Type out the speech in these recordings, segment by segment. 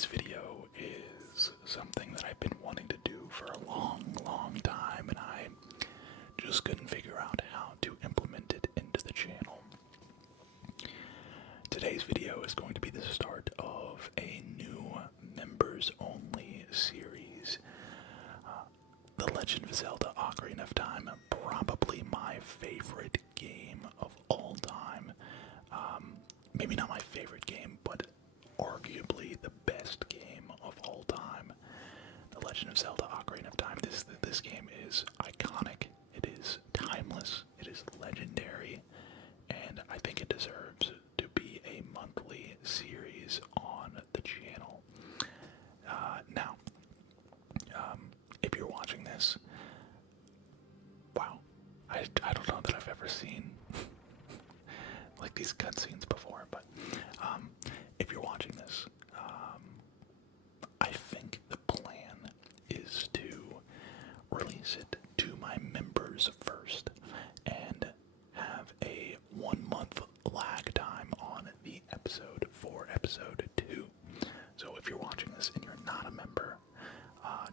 Today's video is something that I've been wanting to do for a long time, and I just couldn't figure out how to implement it into the channel. Today's video is going to be the start of a new members-only series. The Legend of Zelda Ocarina of Time, probably my favorite game of all time. Maybe not my favorite game, but arguably the best game of all time. The Legend of Zelda Ocarina of Time. This game is iconic. It is timeless. It is legendary, and I think it deserves to be a monthly series on the channel. Now, if you're watching this, wow, I don't know that I've ever seen like these cutscenes before, but if you're watching this, I think the plan is to release it to my members first and have a 1 month lag time on the episode for episode 2. So if you're watching this and you're not a member,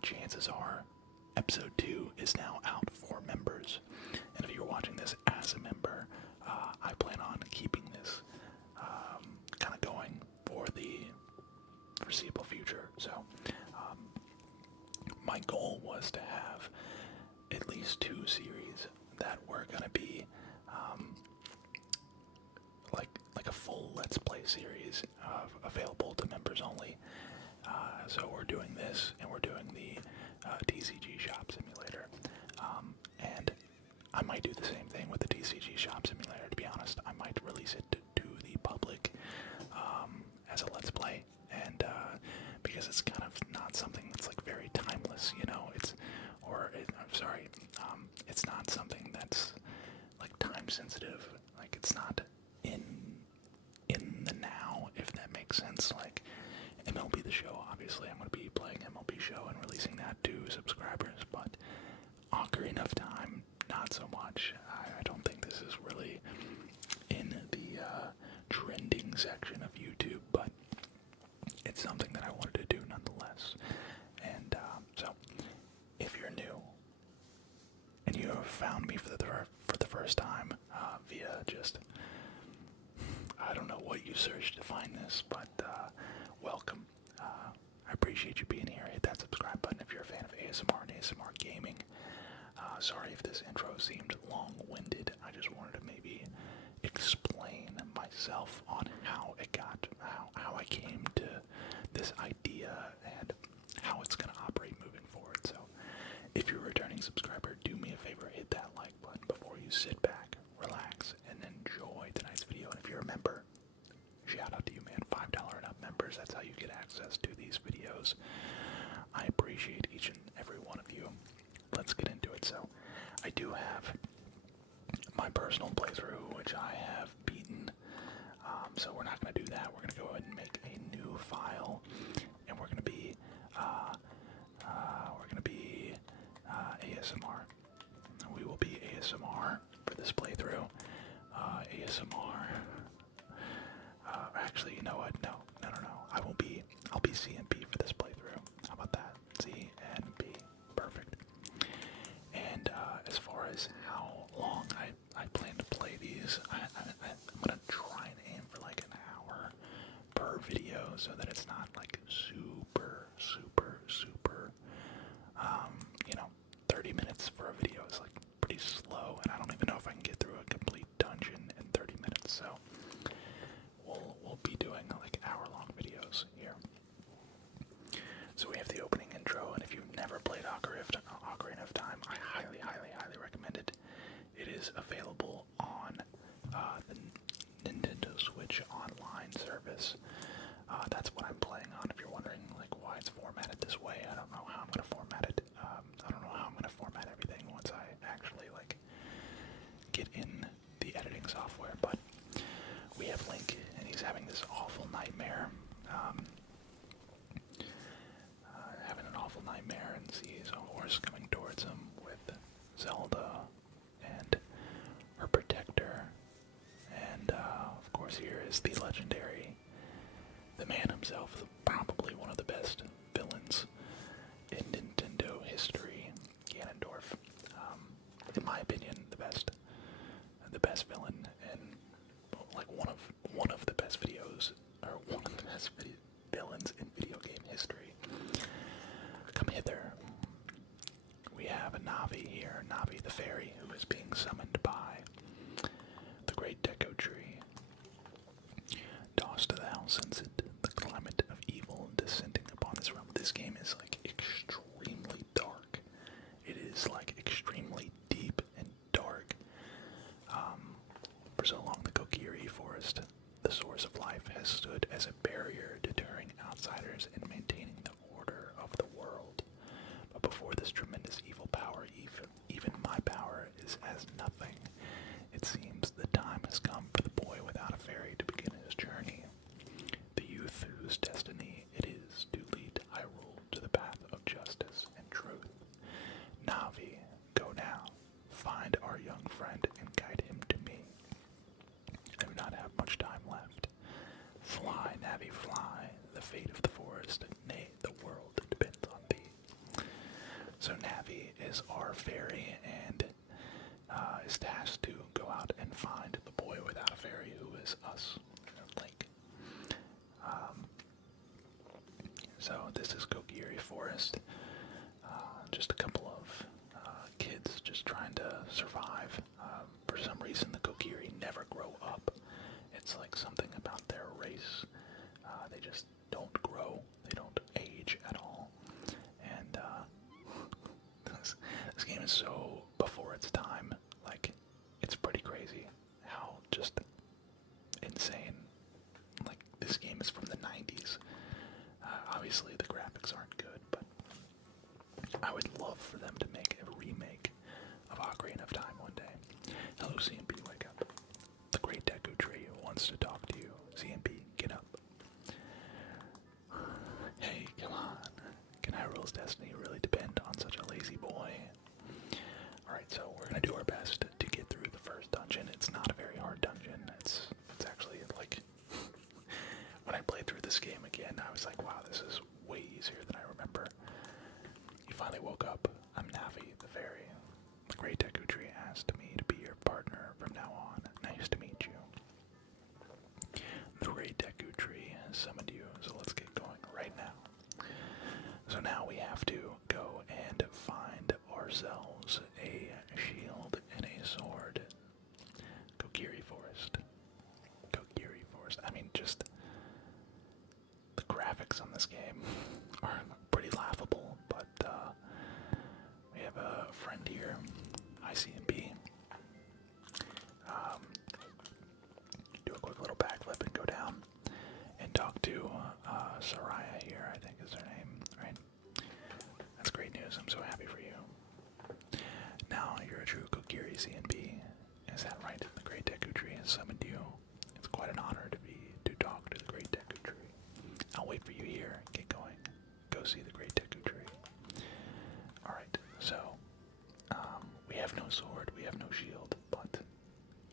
chances are episode 2 is now out for members. And if you're watching this as a member, I plan on keeping this kind of going for the foreseeable future. So my goal was to have at least 2 series that were going to be like a full Let's Play series available to members only. So we're doing this, and we're doing the TCG Shop Simulator. And I might do the same thing with the TCG Shop Simulator, to be honest. I might release it to the public as a Let's Play, and because it's kind of not something that's like very timeless, you know. It's not something that's like time sensitive. Like it's not in the now, if that makes sense. Like MLB The Show, obviously I'm going to be playing MLB Show and releasing that to subscribers, but Ocarina of Time, not so much. I don't think this is really in the trending section of YouTube, but it's something that I wanted to do nonetheless. And so, if you're new and you have found me for the first time via just, I don't know what you searched to find this, but welcome. I appreciate you being here. Hit that subscribe button if you're a fan of ASMR and ASMR gaming. Sorry if this intro seemed long-winded. I just wanted to maybe explain myself on how I came to this idea and how it's going to operate moving forward. So if you're a returning subscriber, do me a favor, hit that like button before you sit back, relax, and enjoy tonight's video. And if you're a member, shout out to you, man. $5 and up members, that's how you get access to these videos. I appreciate each and every one of you. Let's get into it. So I do have my personal playthrough, which I have beaten. So we're not going to do that. We're going to go ahead and make a new file, and we're going to be ASMR. We will be ASMR for this playthrough. ASMR. Actually, you know what? No. I'll be CMP for this playthrough. How about that? CNP. Perfect. And as far as how long I plan to play these, I'm gonna try and aim for like an hour per video, so that it's not like super 30 minutes for a video is like pretty slow, and I don't even know if I can get through a complete dungeon in 30 minutes. So we'll be doing like hour-long videos here. So we have the opening intro, and if you've never played Ocarina of Time, I highly recommend it. It is available on the Nintendo Switch online service. That's what I'm playing on. If you're wondering like why it's formatted this way, I don't know how I'm gonna format it. I don't know how I'm gonna format everything once I actually like get in the editing software. But we have Link, and he's having this awful nightmare. Having an awful nightmare, and sees a horse coming towards him with Zelda and her protector. And of course, here is the legendary, the man himself, probably one of the best villains in Nintendo history. Ganondorf, in my opinion, the best villain, and like one of the best videos, or one of the best villains in video game history. Come hither. We have a Navi here, Navi the fairy, who is being summoned by the great Deku tree. Dost thou sense it, the climate of evil descending upon this realm. This game is like extremely dark. It is like extremely deep and dark. For so long, the Kokiri forest, the source of life, has stood as a barrier deterring outsiders and maintaining the order of the world. But before this tremendous evil power, even my power is as nothing. It seems the time has come for the boy without a fairy to begin his journey. The youth whose destiny it is to lead Hyrule to the path of justice and truth. Navi, go now. Find our young friend and guide him to me. I do not have much time left. Fly, Navi, fly. The fate of the forest, nay, the world depends on thee. So Navi is our fairy and is tasked to go out and find the boy without a fairy, who is us, Link. So this is Kokiri Forest. Just a couple of kids just trying to survive. For some reason, the Kokiri never grow up. It's like something about their race. They just don't grow. They don't age at all. And this game is so before its time. Like, it's pretty crazy how just insane. Like, this game is from the 90s. Obviously, the graphics aren't good, but I would love for them to make a remake of Ocarina of Time one day. Hello, CMP, wake up. The great Deku tree wants to talk to you. CMP, get up. Hey, come on. Can Hyrule's destiny really depend on such a lazy boy? Alright, so we're gonna do our best to get through the first dungeon. It's not a very hard dungeon. It's actually like when I played through this game again, I was like, wow, this is way easier than I remember. You finally woke up. I'm Navi, the fairy. The great Deku tree asked me to be your partner from now on. Nice to meet you. The great Deku tree has summoned you, so let's get going right now. So now we have to go and find ourselves a shield and a sword. Kokiri Forest. Kokiri Forest. I mean, just the graphics on this game are pretty laughable, but we have a friend here, ICMB. Do a quick little backflip and go down and talk to Soraya here, I think is her name, right? That's great news. I'm so happy for you. Now you're a true Kokiri CNB. Is that right? The great Deku tree has summoned you. It's quite an honor to talk to the great Deku tree. I'll wait for you here. Get going. Go see the great Deku tree. Alright, so we have no sword, we have no shield, but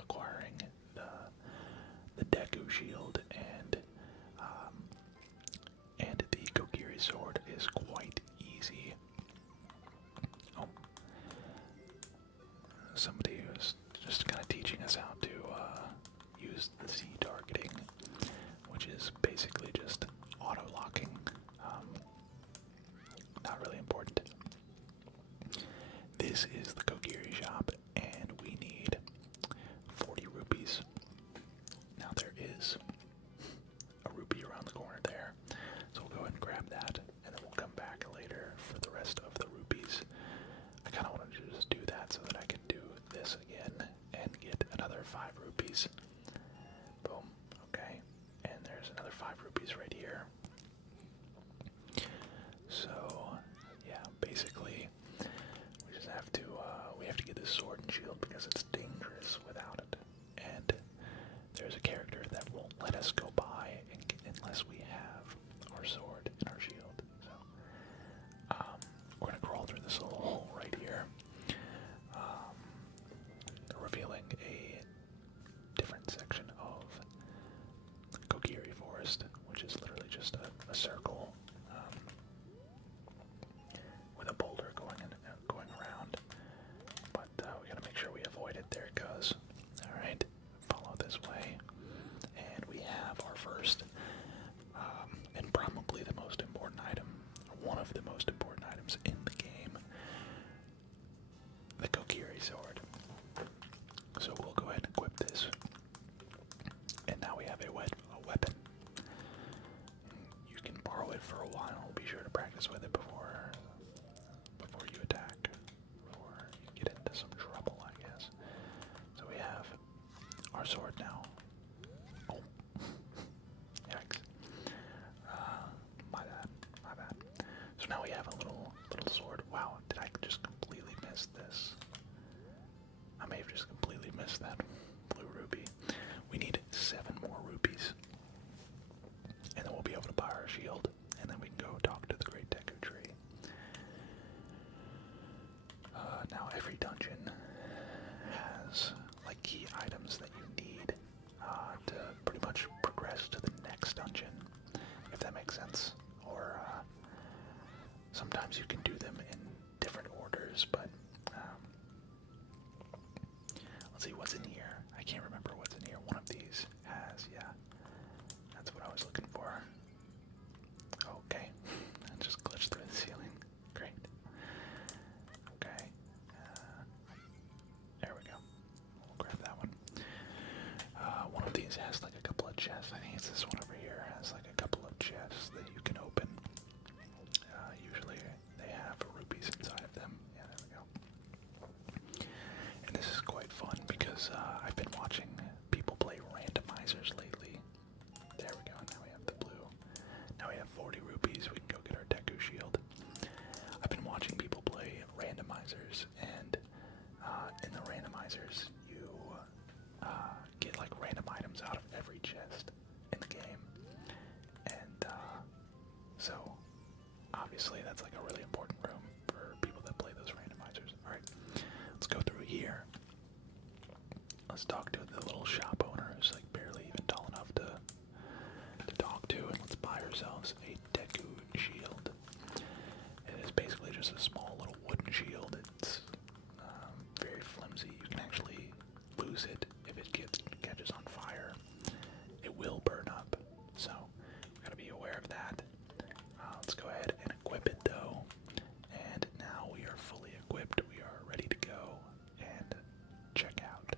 acquiring the Deku shield and the Kokiri sword is quite easy. Oh, somebody was just kind of teaching us how to use the Z targeting, which is basically just auto-locking. Not really important. This is the Kokiri shop, and we need 40 rupees. Now there is a rupee around the corner there, so we'll go ahead and grab that, and then we'll come back. practice with it before you attack, before you get into some trouble, I guess. So we have our sword now. Oh, yikes! My bad, my bad. So now we have a little sword. Wow, did I just completely miss this? I may have just completely missed that blue rupee. We need 7 more rupees, and then we'll be able to buy our shield, and then we can go talk to the Great Deku Tree. Now every dungeon has like key items that you need to pretty much progress to the next dungeon, if that makes sense. Or sometimes you can do them in different orders, but let's see what's in here. I can't remember what's in here. One of these has, yeah, that's what I was looking for. Okay, I just glitched through the ceiling. Great. Okay, there we go. We'll grab that one. One of these has like a couple of chests. I think it's this one over here. Has like a couple of chests that you can open. Usually they have rupees inside them. Yeah, there we go. And this is quite fun because I've been watching people play randomizers lately. There we go. Now we have the blue. Now we have 40 rupees. We can go get our Deku shield. I've been watching people play randomizers, and in the randomizers, you get like random items out of every chest in the game. And so obviously that's like a really important room for people that play those randomizers. Alright, let's go through here. Let's talk to the little shop owner who's like barely even tall enough to talk to, and let's buy ourselves a Deku shield. It is basically just a small little wooden shield. It's very flimsy. You can actually lose it if it catches on fire. It will burn up, so we gotta be aware of that. Let's go ahead and equip it though, and now we are fully equipped. We are ready to go and check out.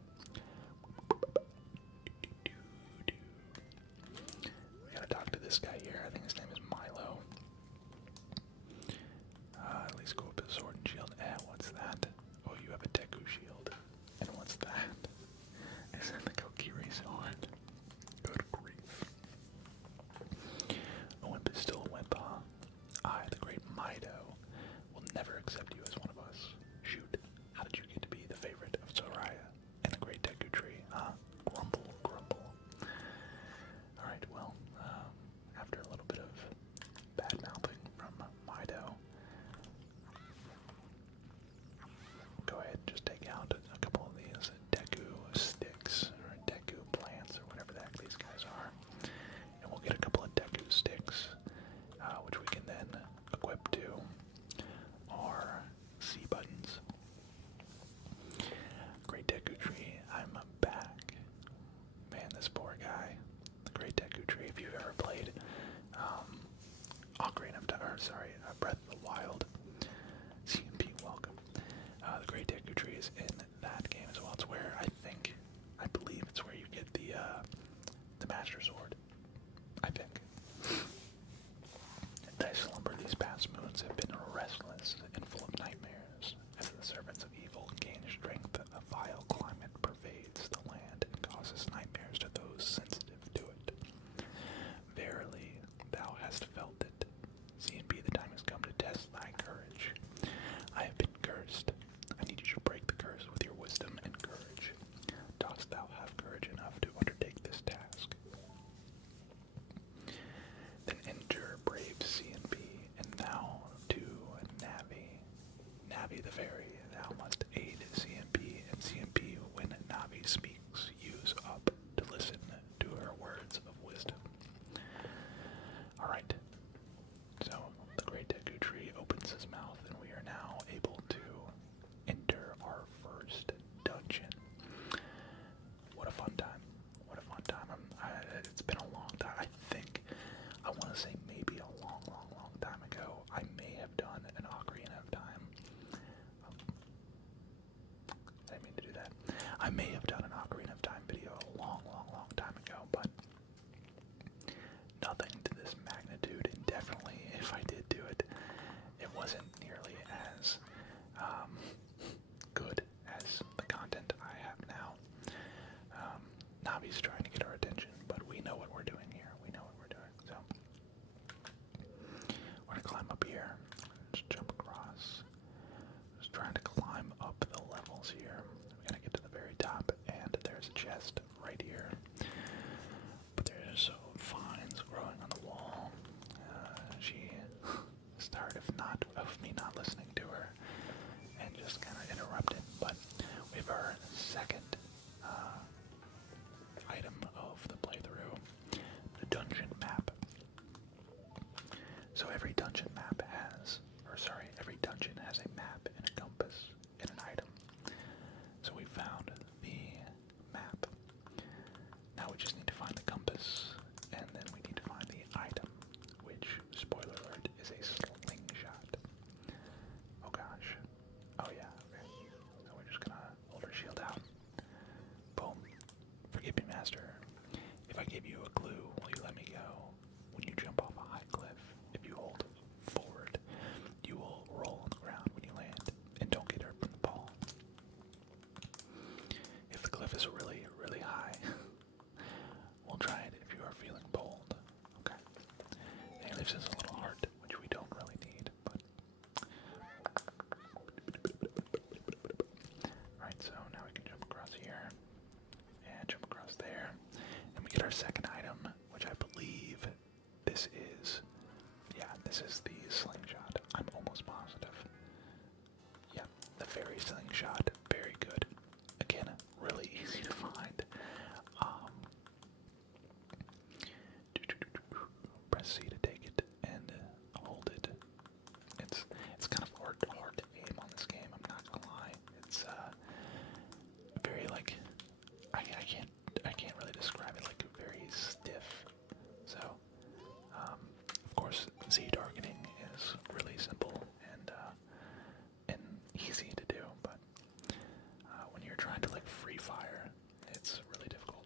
We gotta talk to this guy here. I think his name is Milo. At least go up his sword and shield. What's that? Oh, you have a Deku shield. And what's that? Is that the Kokiri sword? Good grief. A wimp is still a wimp, huh? I, the great Mido, will never accept you as one of us. Shoot, how did you get to be the favorite of Soraya and the great Deku Tree, huh? Grumble, grumble. Alright, well, after a little bit of bad-mouthing from Mido, go ahead and just take out a couple of these Deku sticks, or Deku plants, or whatever the heck these guys are. And we'll get a couple of Deku sticks, which we can then equip to our C buttons. Great Deku Tree, I'm back. Man, this poor guy. The Great Deku Tree, if you've ever played Ocarina of Time, or sorry, Breath of the Wild, CMP, welcome. The Great Deku Tree is in that game as well. It's where I believe it's where you get the Master Sword. I think. Thy slumber these past moons have been restless and full of nightmares, as the servants of evil gain strength. A vile climate pervades the land and causes nightmares to those sensitive to it. Verily, thou hast felt it. CNB, the time has come to test thy courage. I have been cursed. I need you to break the curse with your wisdom and courage. Dost thou have courage enough to undertake this task? Then enter brave CNB, and thou to Navi. Navi the fairy, thou must aid CNB, and CNB, when Navi speaks, use up to listen to her words of wisdom. Alright, so the Great Deku Tree opens his mouth, and we are now able to enter our first dungeon. What a fun time. What a fun time. It's been a long time. I want to say maybe a long time ago, I may have done an Ocarina of Time. I didn't mean to do that. I may have done an Ocarina of Time video a long time ago, but nothing to this magnitude, and definitely if I did do it, else here. We gotta get to the very top, and there's a chest right here. But there's vines growing on the wall. She is tired of me not listening to her and just kind of interrupted. But we have our second item of the playthrough, the dungeon map. So every dungeon has a map and a compass and an item. So we found the map. Now we just need to find the compass, and then we need to find the item, which, spoiler alert, is a slingshot. Oh gosh. Oh yeah, okay. So we're just gonna hold our shield out. Boom. Forgive me, master. If I give you a clue, will you let me go? When you jump off a high cliff, if you hold forward, you will roll on the ground when you land, and don't get hurt from the ball. If the cliff is really, really high, we'll try it if you are feeling bold. Okay. And he leaves us a little heart, which we don't really need, but... Alright, so now we can jump across here, and jump across there, and we get our second item, which I believe this is... Yeah, this is the slingshot. I'm almost positive. Yeah, the fairy slingshot. Very good. Again, really easy to find. Press C to take it and hold it. It's kind of hard to aim on this game. I'm not gonna lie. It's very like I can't really describe it, like very stiff. So of course Z targeting is really simple and easy to do, but when you're trying to like free fire, it's really difficult.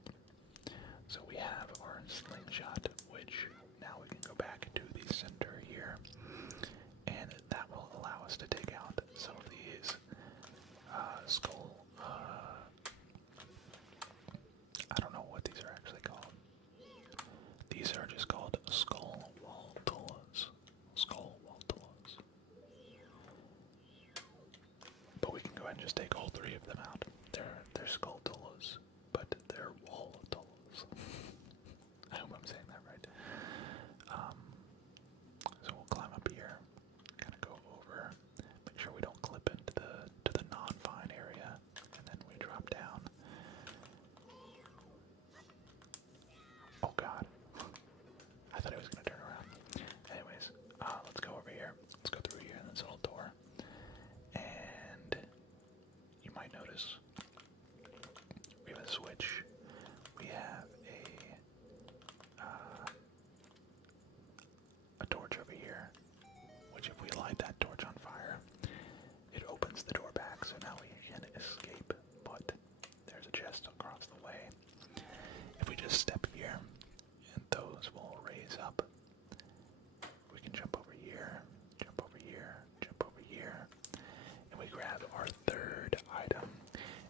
So we have our slingshot, which now we can go back to the center here, and that will allow us to take out some of these skull. I don't know what these are actually called. These are just called skull waltulas. Skull waltulas. But we can go ahead and just take all three of them out. They're skulltulas, but they're waltulas. I hope I'm saying that right. So we'll climb up here, kind of go over, make sure we don't clip into the non-vine area, and then we drop down. Oh god. I thought it was going to turn around. Anyways, let's go over here. Let's go through here in this little door. And you might notice we have a switch. We have a torch over here, which if we light that torch on fire, it opens the door back, so now we can escape. But there's a chest across the way. If we just step here, and those will raise up, we can jump over here, jump over here, jump over here, and we grab our third item.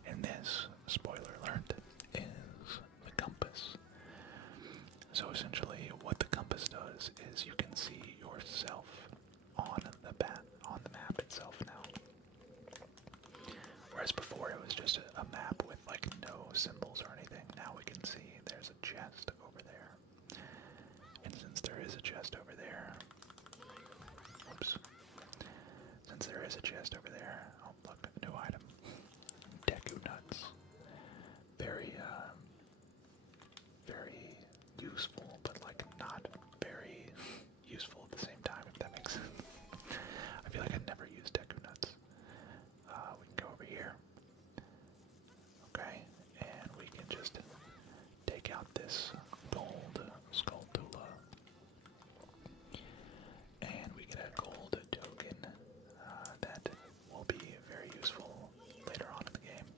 And this, spoiler alert, is the compass. So essentially what the compass does is you can see yourself on the map itself now. Whereas before it was just a map with like no symbols or anything. Now we can see there's a chest over there. And since there is a chest over there, since there is a chest over there, oh look, a new item. Deku nuts. Very very useful, but like not very useful at the same time, if that makes sense. I feel like I'd never use Deku nuts. We can go over here. Okay, and we can just take out this gold skulltula. And we get a gold token that will be very useful later on in the game.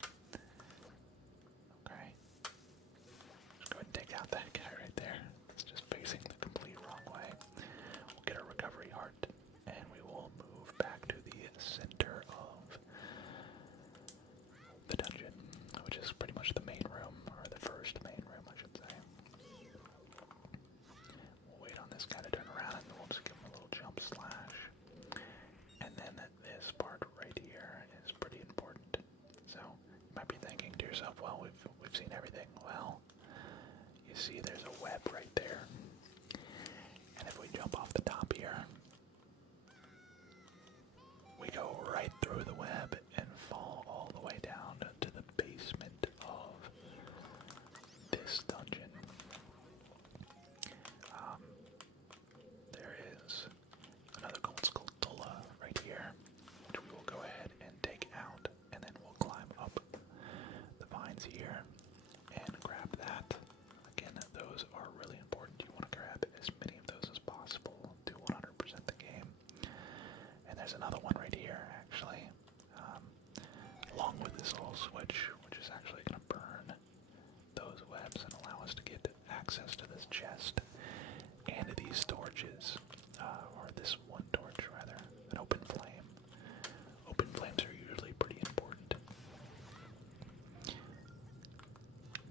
Okay. Just go ahead and take out that guy right there. It's just facing the complete wrong way. We'll get a recovery heart, and we will move back to the center of the dungeon, which is pretty much the main room, or the first main room, I should say. We'll wait on this guy to turn around, and we'll just give him a little jump slash. And then this part right here is pretty important. So there's another one right here, actually, along with this little switch, which is actually going to burn those webs and allow us to get access to this chest and these torches, or this one torch rather, an open flame. Open flames are usually pretty important.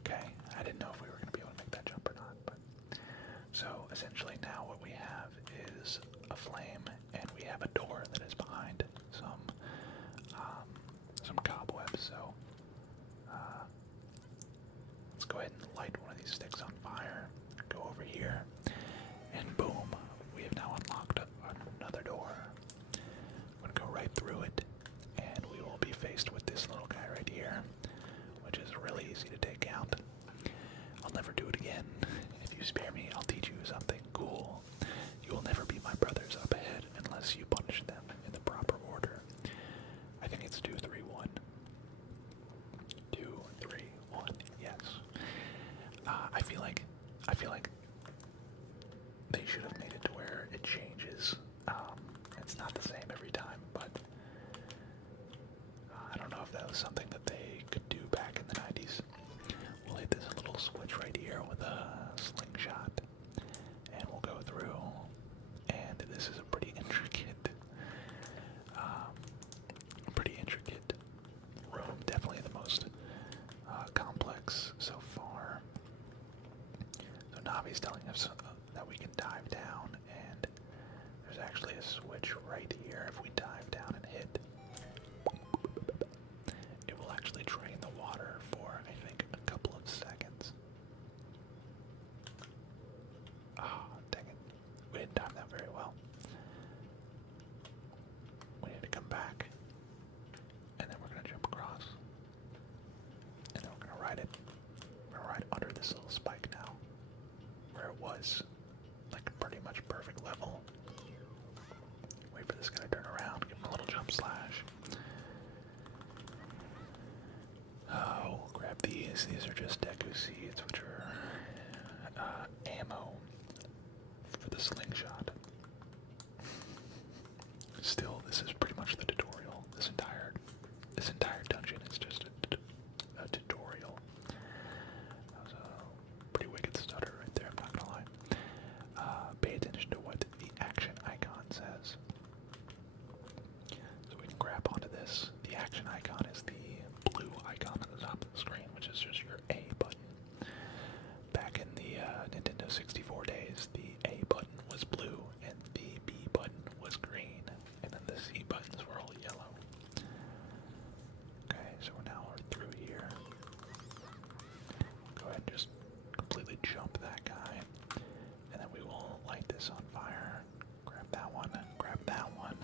Okay, I didn't know if we were going to be able to make that jump or not, but so essentially now what we have is a flame, and we have a door that is behind some cobwebs. So let's go ahead and light one of these sticks on fire. Go over here, and boom, we have now unlocked another door. I'm gonna go right through it, and we will be faced with this little guy right here, which is really easy to take out. I'll never do it again. If you spare me, I'll teach you something cool. You will never be my brothers up ahead unless you punish them in the proper order. I think it's 2, 3, 1. 2, 3, 1. Yes. I feel like they should have made it to where it changes. It's not the same every time, but I don't know if that was something that they could do back in the 90s. We'll hit this little switch right here with a slingshot, and we'll go through. And this is a pretty intricate room. Definitely the most complex so far. So Navi's telling us that we can dive down, and there's actually a switch right here. If we dive down and hit, it will actually drain the water for, I think, a couple of seconds. Ah, dang it. We didn't time that very well. We need to come back, and then we're going to jump across, and then we're going to ride it. We're going to ride under this little spike now, where it was like pretty much perfect level. Wait for this guy to turn around, give him a little jump slash. Oh, we'll grab these. These are just Deku seeds, which are ammo for the slingshot. Still, this is pretty much the tutorial. This entire dungeon is just a tutorial. That was a pretty wicked stutter right there, I'm not gonna lie. Pay attention to what the action icon says. So we can grab onto this. The action icon is the blue icon on the top of the screen, which is just your A button. Back in the Nintendo 64 days, the A button was blue and the B button was green, and then the C buttons were all yellow. Okay, so now we're through here. Go ahead and just completely jump that guy, and then we will light this on fire. Grab that one, grab that one.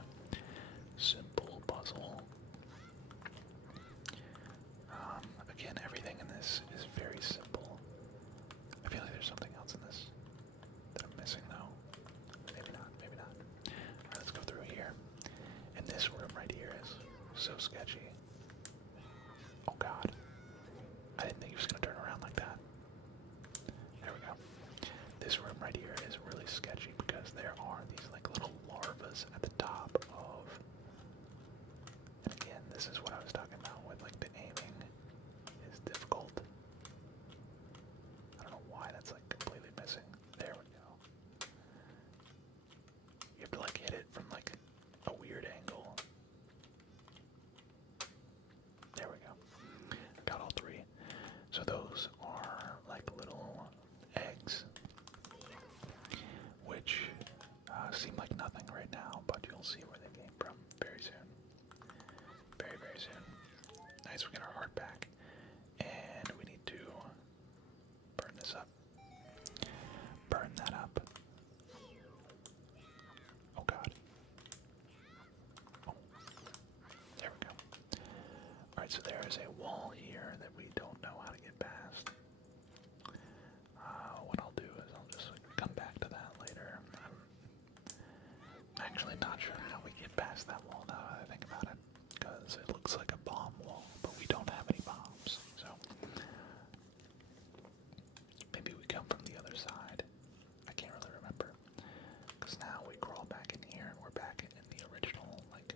Simple puzzle. Again, everything in this is very simple. I feel like there's something else in this that I'm missing though. Maybe not, maybe not. Alright, let's go through here. And this room right here is so sketchy. Oh god. I didn't think he was gonna turn around like that. There we go. This room right here is really sketchy because there are these like little larvas at the top of. And again, this is what I was talking about with like the aiming is difficult. I don't know why that's like completely missing. There we go. You have to like hit it from like a weird angle. There we go. Got all three. So those are like little eggs, which seem like nothing right now, but you'll see where they came from very soon. Very, very soon. Nice, we get our heart back. And we need to burn this up. Burn that up. Oh god. Oh. There we go. Alright, so there is a wall here that we don't know how to get past. What I'll do is I'll just come back to that later. I'm actually not sure how we get past that wall now that I think about it, because it looks like a bomb wall, but we don't have any bombs, so maybe we come from the other side. I can't really remember, because now we crawl back in here and we're back in the original like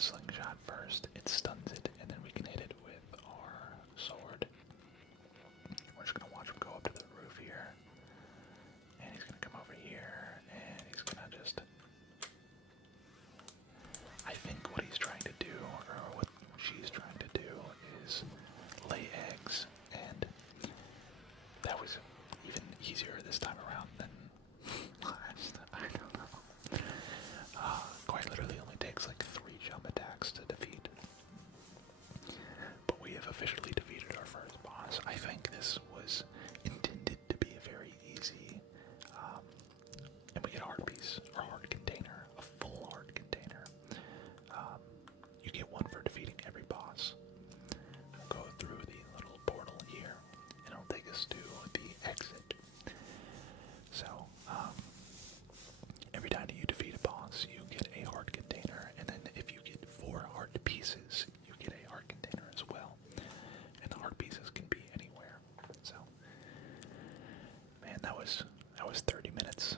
a slingshot first. It stuns it, and then we can hit it with our sword. We're just gonna watch him go up to the roof here, and he's gonna come over here, and he's gonna just. I think what he's trying to do, or what she's trying to do, is lay eggs, and that was even easier this time around than last. I don't know. Quite literally only takes like 3 jump attacks to defeat. But we have officially defeated our first boss. I think this was intended to be a very easy, and we get a heart piece, or heart container, a full heart container. You get one for defeating every boss. We'll go through the little portal here, and it'll take us to the exit. So, every time you defeat a boss, you get a heart container, and then if you get 4 heart pieces, you get a heart container as well. And the heart pieces can be anywhere. So, man, that was 30 minutes.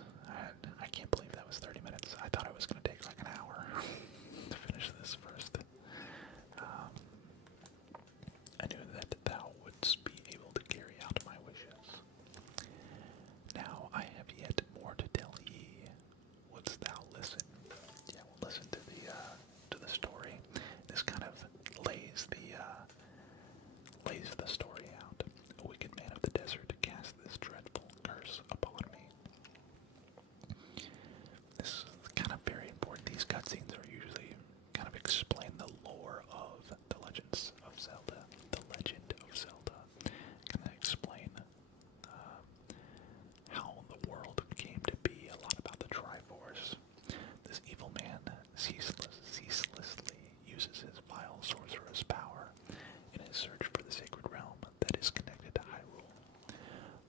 I can't believe that was 30 minutes. I thought it was going to take like an hour to finish this first. I knew that thou wouldst be able to carry out my wishes. Now I have yet more to tell ye. Wouldst thou listen? Yeah, we'll listen to the story. This kind of lays the story out. A wicked man of the desert cast this dreadful curse upon me. This is kind of very important. These cutscenes are usually kind of explain the lore of the Legends of Zelda. The Legend of Zelda. Kind of explain how the world came to be, a lot about the Triforce. This evil man ceaselessly uses his vile sorcerer's power in his search for the sacred realm that is connected to Hyrule.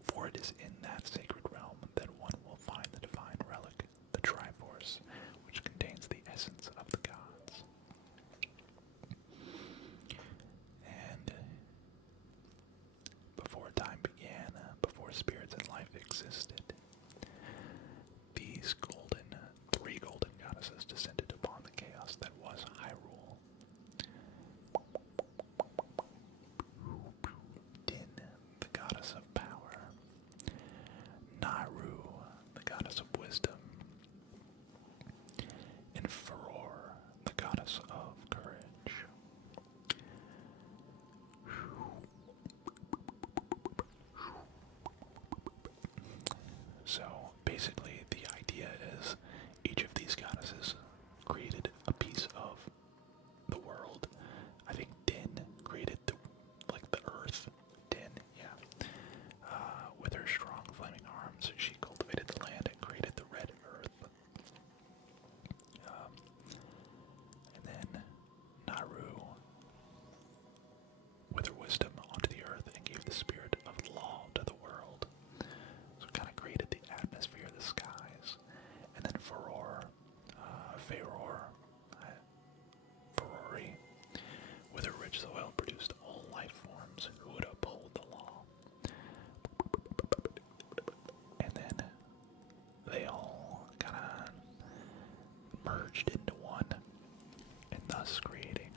For it is in that sacred realm that one will find the divine relic, the Triforce, which contains the essence of the gods. And before time began, before spirits and life existed, these 3 golden goddesses descended upon the chaos that was Hyrule. Din, the goddess of power. Naru, the goddess of wisdom. And Furor, the goddess of courage. So basically the idea is each of these goddesses created a piece of the world. I think Din created the earth. Din, yeah. With her strong flaming arms, she cultivated the land and created the red earth. And then Naru, with her wisdom, onto the earth and gave the spirit of law to the world. So it kind of created the atmosphere, the skies. And then Furori, with her rich soil, produced all life forms who would uphold the law. And then they all kind of merged into one, and thus creating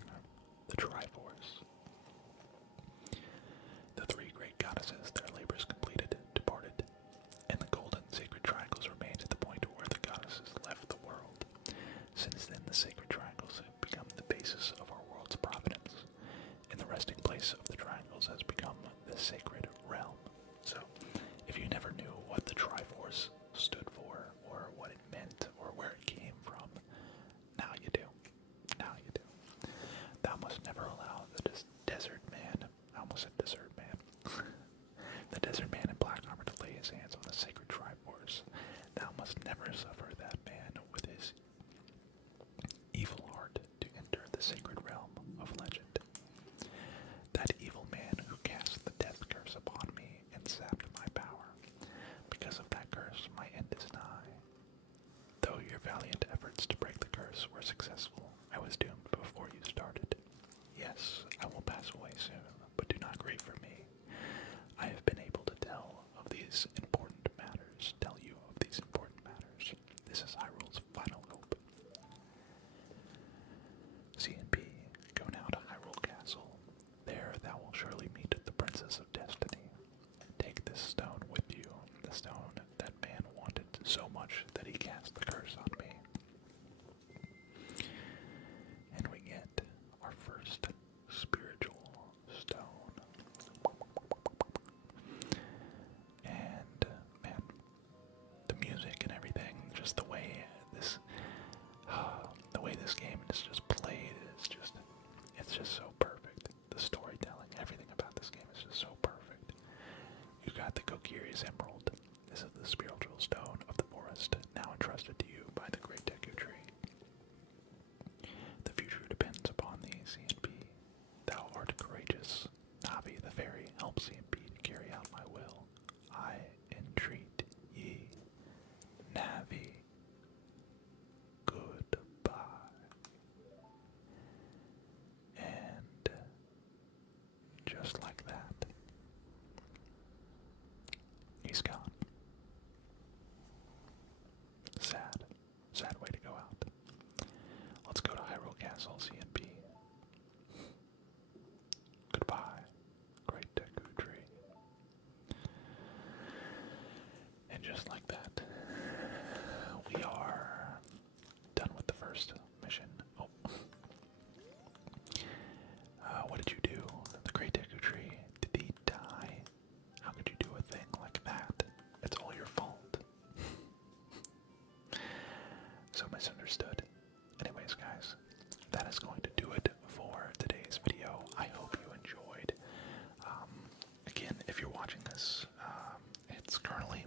the Triforce. The 3 great goddesses, their labors completed, departed, and the golden sacred triangles remained at the point where the goddesses left the world. Since then, the sacred triangles have become the basis of our world's providence, and the resting place of the triangles has become the sacred realm. So, if you never knew what the Triforce stood for, or what it meant, or where it came from, now you do. Now you do. Thou must never allow the desert man, I almost said desert man, the desert man in black armor to lay his hands on the sacred Triforce. Thou must never suffer that man with his evil heart to enter the sacred realm of legend. That evil man who cast the death curse upon me and sapped my power. Because of that curse, my end is nigh. Though your valiant efforts to break the curse were successful, I was doomed before you started. Yes, I will pass away soon, but do not grieve for me. I have been able to tell you of these important matters. This is Hyrule's final hope. See, This, the way this game is just played is just, it's just so perfect. The storytelling, everything about this game is just so perfect. You got the Kokiri's Emerald. This is the spiritual stone of the forest, now entrusted to you by the great Deku tree. The future depends upon thee, CNP. Thou art courageous. Navi the fairy helps CNP to carry out my will. I entreat ye. Navi. Goodbye. And just like that, he's gone. Sad. Sad way to go out. Let's go to Hyrule Castle, CNP. Goodbye, great Deku tree. And just like that, we are done with the first mission. Oh. What did you do? The great Deku tree, did he die? How could you do a thing like that? It's all your fault. So misunderstood. Anyways, guys, that is going to do it for today's video. I hope you enjoyed. Again, if you're watching this, it's currently